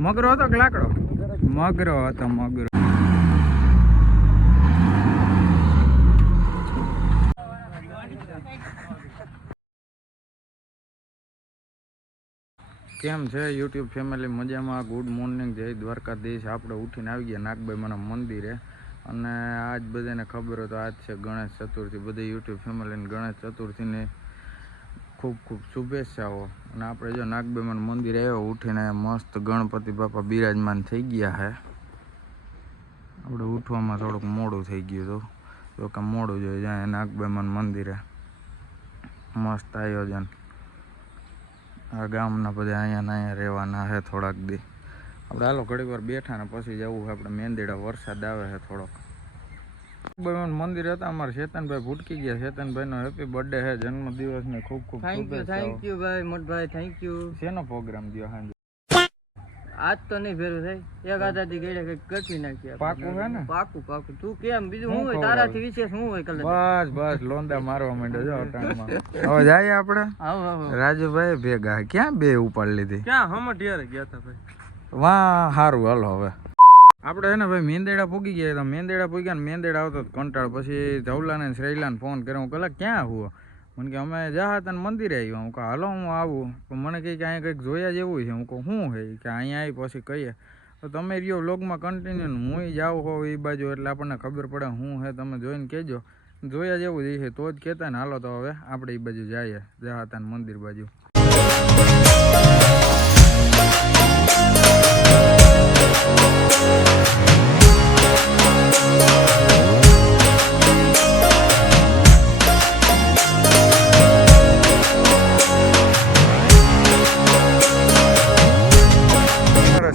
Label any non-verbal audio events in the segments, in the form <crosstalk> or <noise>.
મગરો હતો કે લાકડો? મગરો હતો, મગરો. કેમ છે યુટ્યુબ ફેમિલી? મજામાં? Good morning. જય દ્વારકાધીશ. આપણે ઉઠીને આવી ગયા. નાગભાઈ મને મંદિરે. અને આજ બધાને ખબર હોય તો આજ છે ગણેશ ચતુર્થી. બધી યુટ્યુબ ફેમિલીને ગણેશ ચતુર્થીની ખૂબ ખૂબ શુભેચ્છાઓ. અને આપણે જો નાગબેમન મંદિર આવ્યો, ઉઠીને મસ્ત ગણપતિ બાપા બિરાજમાન થઈ ગયા છે આપણે ઉઠવામાં થોડુંક મોડું થઈ ગયું હતું. તો કે મોડું જોઈ જાય નાગબેમન મને મંદિરે. મસ્ત આયોજન. આ ગામના બધા અહીંયા અહીંયા રહેવાના છે થોડાક દી. આપણે હાલો ઘડીક વાર બેઠા ને પછી જવું આપણે મેંદીડા વરસાદ આવે છે થોડોક. મંદિર હતા અમારે ચેતનભાઈ ભૂટકી ગયા. ચેતનભાઈનો હેપી બર્થડે છે. જન્મદિવસની ખૂબ ખૂબ થેન્ક યુ થેન્ક યુ ભાઈ મોટભાઈ થેન્ક યુ શેનો પ્રોગ્રામ દયો હાંજે આજ તો નહીં ભેરું થાય. એક આધાથી ગયડે કચી નાખ્યા નાખી પાકું હે ને? પાકું પાકું. તું કેમ બીજું હું શું હોય? તારાથી વિશેષ શું હોય કલર બસ બસ લોંદા મારવા માંડ્યો જો અટાણમાં. <laughs> હવે જાય આપણે? આવો આવો. રાજુભાઈ ભેગા. ક્યાં બે ઉપાડ લીધી? ક્યાં હમ ઢેર ગયા હતા ભાઈ? વાહ સારું હાલો હવે. આપણે છે ને ભાઈ મેંદેડા પૂગી ગયા તો મેંદેડા પૂગ્યા ને મેંદેડા આવતો કંટાળ. પછી ધવલાને ને શ્રેલાને ફોન કર્યો. હું કલાક ક્યાં હુઓ? મને કે, અમે જા હતા મંદિરે આવ્યા. હું કહું, હાલો, હું આવું. પણ મને કહે કે, અહીંયા કંઈક જોયા જેવું છે. હું કહું, શું છે? કે, અહીંયા આવી પછી કહીએ. તો તમે રહ્યો વ્લોગમાં કન્ટિન્યુ હું જાઉં હોઉં એ બાજુ, એટલે આપણને ખબર પડે શું છે તમે જોઈને કહેજો. જોયા જેવું જ છે, તો જ કહેતા ને, હાલો તો હવે આપણે એ બાજુ જઈએ. જા હતા મંદિર બાજુ.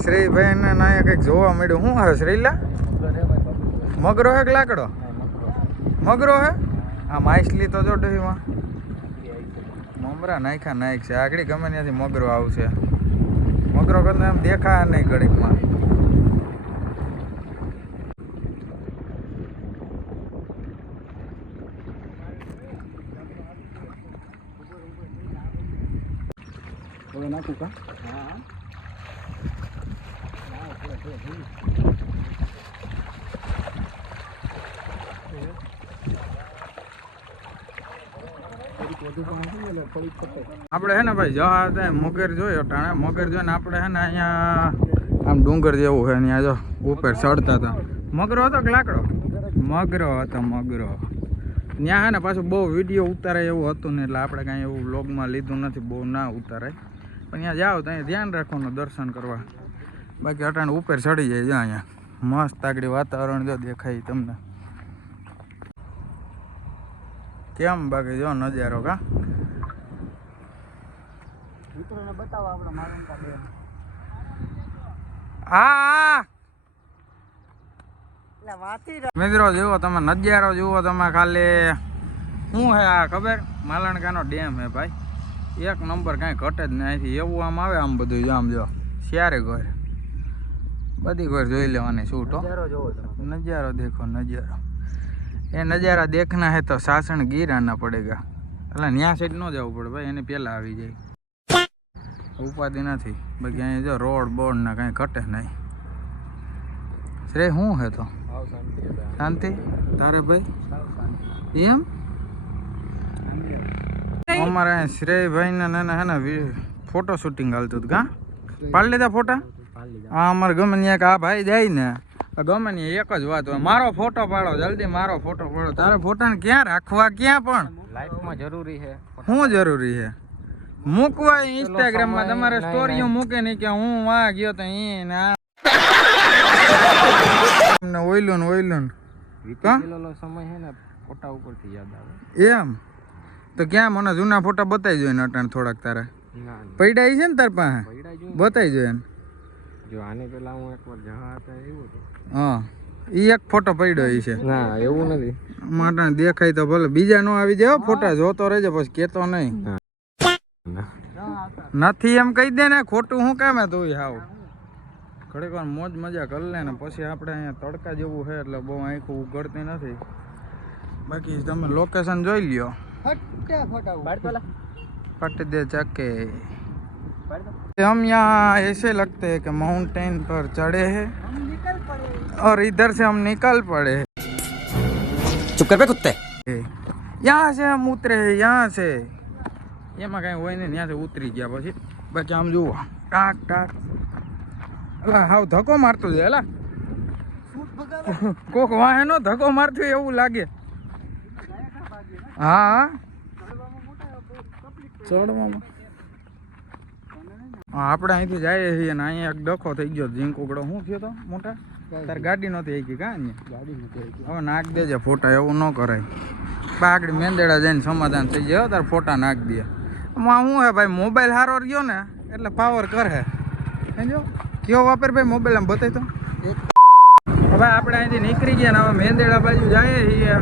શ્રીભાઈ ને કંઈક જોવા મળ્યું. શું હે શ્રીલા? મગરો હે કે લાકડો? મગરો હે? આ માછલી તો જો મમરા નાખ્યા નાખ છે આગળ ગમે ત્યાંથી મગરો આવશે. મગરો કરતા એમ દેખાય નહીં ઘડીકમાં. હવે નાખું કા? આપણે હે ને ભાઈ જવા મગર જોયો ટાણે મગર જોઈને આપણે હે ને અહીંયા આમ ડુંગર જેવું છે અહીંયા જો ઉપર ચડતા હતા. મગરો હતો કે લાકડો? મગરો હતો, મગરો. ત્યાં હે ને પાછું બહુ વીડિયો ઉતારાય એવું હતું ને એટલે આપણે કાંઈ એવું વ્લોગમાં લીધું નથી, બહુ ના ઉતારાય. પણ ત્યાં જાઓ તો અહીંયા ધ્યાન રાખવાનું દર્શન કરવા. બાકી અટાણ ઉપર ચડી જાય જો અહીંયા. મસ્ત આગળ વાતાવરણ જો દેખાય તમને. કેમ બાકી જો નજારો કા? આ મિત્રો જુઓ તમે નજારો જુઓ તમે ખાલી. શું હે આ ખબર? માલણકાનો ડેમ હે ભાઈ. એક નંબર કાંઈ ઘટે જ નહીં. અહીંથી એવું આમ આવે આમ બધું જો આમ જો. સ્યારે ઘર. બધી ઘર જોઈ લેવાની છૂટો નજારો દેખો નજારો. એ નજારા દેખના હે તો સાસણ ગીરાના પડેગા એટલે ન્યા સાઈડ ન જવું પડે ભાઈ એની પહેલાં આવી જાય. ઉપાધિ નથી. બાકી અહીંયા જો રોડ બોર્ડ ના કાંઈ ઘટે નહીં. શ્રેય શું હે તો? શાંતિ શાંતિ? તારે ભાઈ? એમ? અમારે અહીંયા શ્રેયભાઈ ને નાના હે ને ફોટો શૂટિંગ હાલતું હતું કા પાડી લીધા ફોટા હા અમારે ગમે ત્યાં કે આ ભાઈ જાય ને ગમે ને એક જ વાત હોય. મારો ફોટો પાડો જલ્દી મારો ફોટો પાડો. તારે ફોટાને ક્યાં રાખવા ક્યાં પણ? લાઈફમાં જરૂરી છે શું જરૂરી છે? મૂકવા ઇન્સ્ટાગ્રામમાં તમારે સ્ટોરીઓ મૂકે નહીં કે હું આ ગયો તો ઈ ને ને ઓઈલું ઓઈલું ને. સમય છે ને ફોટા ઉપરથી યાદ આવે. એમ? તો ક્યાં? મને જૂના ફોટા બતાવી જોઈએ અટાણ થોડાક તારા. પૈડા છે ને તાર પાસે? બતાવી જોઈએ જો આની પેલા હું એકવાર જહા હતા એવું હતું. હા ઈ એક ફોટો પડ્યો છે. ના એવું નથી. માટે દેખાય તો ભલે. બીજા નો આવી જાય ફોટા જોતો રહેજો પછી કેતો નહીં. નથી એમ કહી દે ને ખોટું શું કામે તું હાવ. ઘડીક વાર મોજ મજા કરી લે ને પછી આપણે અહીંયા તડકા જેવું છે એટલે બહુ આંખું ઉગડતી નથી. બાકી તમે લોકેશન જોઈ લ્યો. ફટા ફટા બાર પેલા પટી દે ચકે हम यहाँ ऐसे लगते हैं कि माउंटेन पर चढ़े हैं और इधर से हम निकल पड़े हैं चुप कर बे कुत्ते यहाँ से हम उतरे हैं यहाँ से એમાં કાંઈ હોય નહીં ત્યાંથી ઉતરી ગયા પછી બાકી આમ જુઓ ટાક ટાક અલા હાવ ધક્કો મારતો છે અલા કોક વાહેનો ધક્કો મારતો હોય એવું લાગે હા? ચડવામાં. આપણે અહીંથી જઈએ છીએ ને અહીંયા એક ડખો થઈ ગયો ઝીંક ઉગડો. શું થયો તો મોટા? તાર ગાડી નહોતી આવી ગઈ કાં અહીંયા? ગાડી નહોતી હવે નાખ દેજે ફોટા એવું ન કરાય. પાકડી મેંદેડા જઈને સમાધાન થઈ જાય. તારે તાર ફોટા નાખ દે. આમાં શું હે ભાઈ મોબાઈલ સારો રહ્યો ને એટલે પાવર કરે સમજો? કયો વાપર ભાઈ મોબાઈલ આમ બતાવી તો? હવે આપણે અહીંથી નીકળી ગયા ને હવે મેંદેડા બાજુ જઈએ છીએ.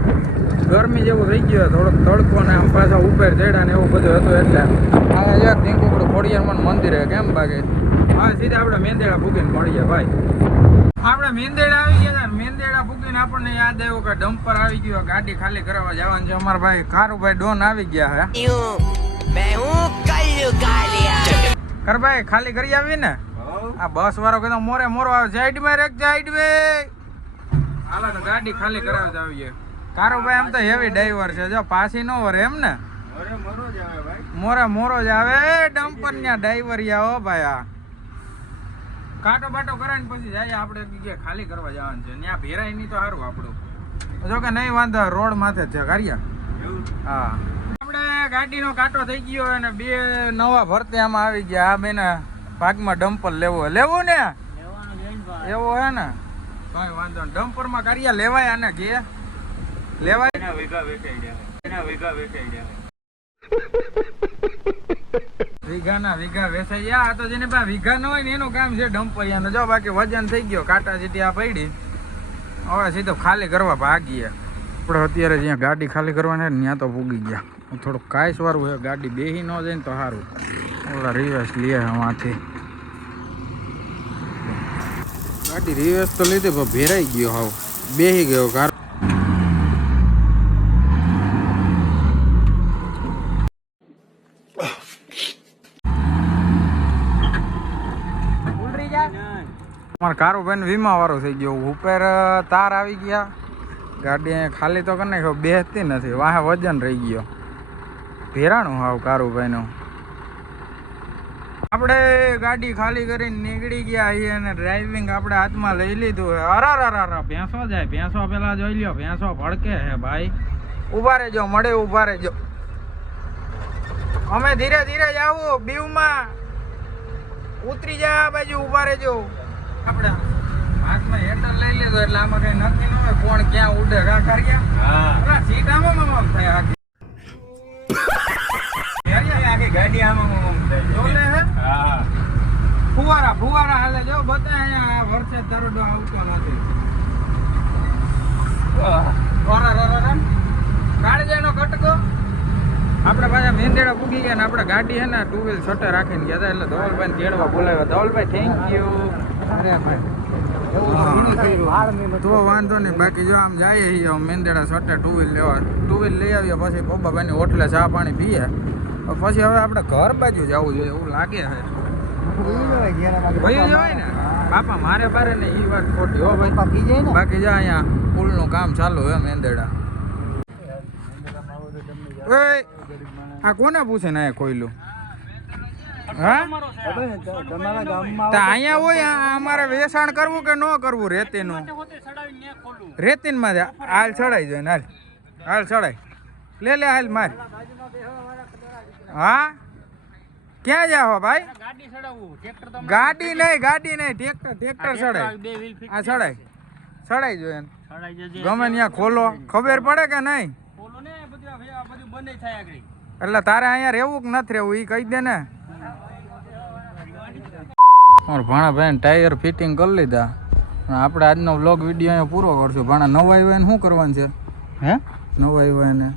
ગરમી જેવું થઈ ગયું થોડોક તડકો ને આમ પાછા ઉપર ચડ્યા ને એવું બધું હતું એટલે. આ યાર ધીંકુકડું ખોડિયારમાં મંદિર હે કેમ ભાગે હા સીધા આપણે મેંદેડા ભૂકીને મળીએ ભાઈ. આપણે મેંદેડા આવી ગયા મેંદેડા ભૂકીને આપણને યાદ આવ્યું કે ડમ્પર આવી ગયો ગાડી ખાલી કરવા જવાનું છે. અમારા ભાઈ કારું ભાઈ ડોન આવી ગયા હે કરભાઈ ખાલી કરી આવી ને આ બસ વાળો કીધો મોરે મોરો આવે સાઈડમાં રેખ સાઈડમાં હાલો તો ગાડી ખાલી કરાવવા જ આવીએ. કારુભાઈ આમ તો હેવી ડ્રાઈવર છે. જો પાછી નો વરે એમ ને? મોરા મોરો જ આવે. ડમ્પર ન્યા ડ્રાઈવર યા હો ભાઈ આ. કાટો બાટો કરાવીને પછી જાય આપણે જગ્યાએ ખાલી કરવા જવાનું છે. ત્યાં ભેરાય નહીં તો સારું આપણું. જો કે નહીં વાંધો રોડ માથે જ છે. કારિયા હા. આપણે ગાડીનો કાંટો થઈ ગયો અને બે નવા ભરતે આમાં આવી ગયા. આ બેના ભાગમાં ડમ્પર લેવો. લેવું ને? એવો હે ને? કઈ વાંધો નહીં. ડમ્પરમાં કારિયા લેવાય આને કે લેવાય. વીઘાના વીઘા વેચાઈ ગયા. આ તો જેને પાસે વીઘા ન હોય ને એનું કામ છે ડમ્પરિયાનું. જો બાકી વજન થઈ ગયો. કાંટા જેટી આ પડી. હવે સીધો ખાલી કરવા ભાગીએ. આપણે અત્યારે જ્યાં ગાડી ખાલી કરવાની ને ત્યાં તો પૂગી ગયા. થોડુંક કાયસ વાળું છે. ગાડી બેહી ન જાય ને તો સારું. ઓલા રિવર્સ લે આમાંથી. ગાડી રિવર્સ તો લીધી, પણ ભેરાઈ ગયો હાવ. બેહી ગયો કાર કારો કારુભાઈ વીમા વાળો થઈ ગયો. ઉપર તાર આવી ગયા. ગાડી ખાલી તો કરી નાખ્યો બેસતી નથી. વાહે વજન રહી ગયો. ભેરાણું હાવ કારુભાઈનું. આપણે ગાડી ખાલી કરીને નીકળી ગયા છીએ અને ડ્રાઇવિંગ આપણે હાથમાં લઈ લીધું છે. અરા ભેંસો જાય ભેંસો પેલા જોઈ લ્યો. ભેંસો ભડકે હે ભાઈ. ઊભા રહેજો મળે ઊભા રહેજો. અમે ધીરે ધીરે જાવું બીવમાં ઉતરી જા આ બાજુ ઊભા રહેજો. આપણે હાથમાં હેઠળ લઈ લીધું એટલે આમાં કઈ નક્કી ન હોય. કોણ ક્યાં ઉડે કા કર્યા? સીટ આમાં આમ આમ હે? ફુવારા ફુવારા હાલે. જો બતાય અહીંયા આ વરસાદ દરડો આવતો નથી. કાળજાનો કટકો. આપણે પાછા મેંદેડા પૂગી ગયા ને આપણે ગાડી હે ને ટુ વ્હીલ છોટે રાખીને ગયા હતા એટલે ધવલભાઈ તેડવા બોલાવ્યા. ધવલભાઈ થેન્ક યુ તો વાંધો નહીં. બાકી જો આમ જઈએ મેંદેડા છોટે ટુ વ્હીલ લેવા. ટુ વ્હીલ લઈ આવીએ પછી પપ્પાભાઈની ઓટલે ચા પાણી પીએ. પછી હવે આપણે ઘર બાજુ જવું જોઈએ એવું લાગે છે. ભાઈ જવાય ને? બાપા મારે બારે ને એ વાત ખોટી હો ભાઈ. બાકી જા અહીંયા પુલનું કામ ચાલુ એમ એંદેડા ઓય આ કોને પૂછે ને કોયલું હા? અહીંયા હોય અમારે વેચાણ કરવું કે ન કરવું રેતીનું? રેતીનમાં માં હાલ ચડાઈ જાય ને હાલ. હાલ ચડાય લે લે હાલ માર. હા? ક્યાં જાવ ભાઈ? ગાડી ચડાવવું. ટ્રેક્ટર તો ગાડી નહીં ગાડી નહીં ટ્રેક્ટર ટ્રેક્ટર સડાય બે wheel fix આ ચડાય. ચડાઈ જોઈએ. જજે ગમે ત્યાં ખોલો. ખબર પડે કે નહીં? બોલો ને બધું થાય આગળ. એટલે તારે અહીંયા રહેવું કે નથી રહેવું એ કહી દે ને. મારા ભાણા ભાઈ ટાયર ફિટિંગ કરી લીધા. આપણે આજનો વ્લોગ વીડિયો અહીંયા પૂરો કરશું. ભાણા નવા આવ્યા શું કરવાનું છે? હે? નવા આવ્યા એને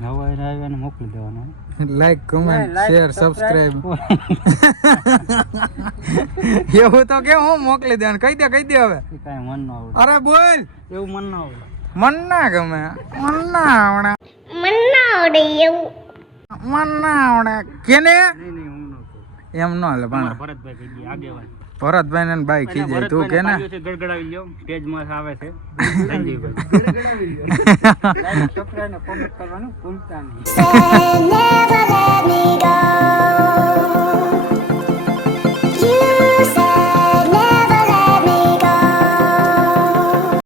નવા આવ્યાને મોકલી દેવાનો. લાઈક કમેન્ટ શેર સબસ્ક્રાઇબ એવું તો કે હું મોકલી દે કહી દે કહી દે હવે. એ મન ન આવડે. અરે બોલ. એવું મન ન આવડે. મન ના ગમે. મન ના આવડે. મન ના આવડે એવું. મન ના આવડે. કેને? નહીં નહીં હું ન એમ ન હાલે પણ ભરતભાઈ કહી આગેવાન. ભરતભાઈ ને ભાઈ ખીજે. તું કે ના? ગડગડાવી લ્યો. પેજમાં આવે છે. સંજીવભાઈ <laughs> કરવાનું ભૂલતા નહીં.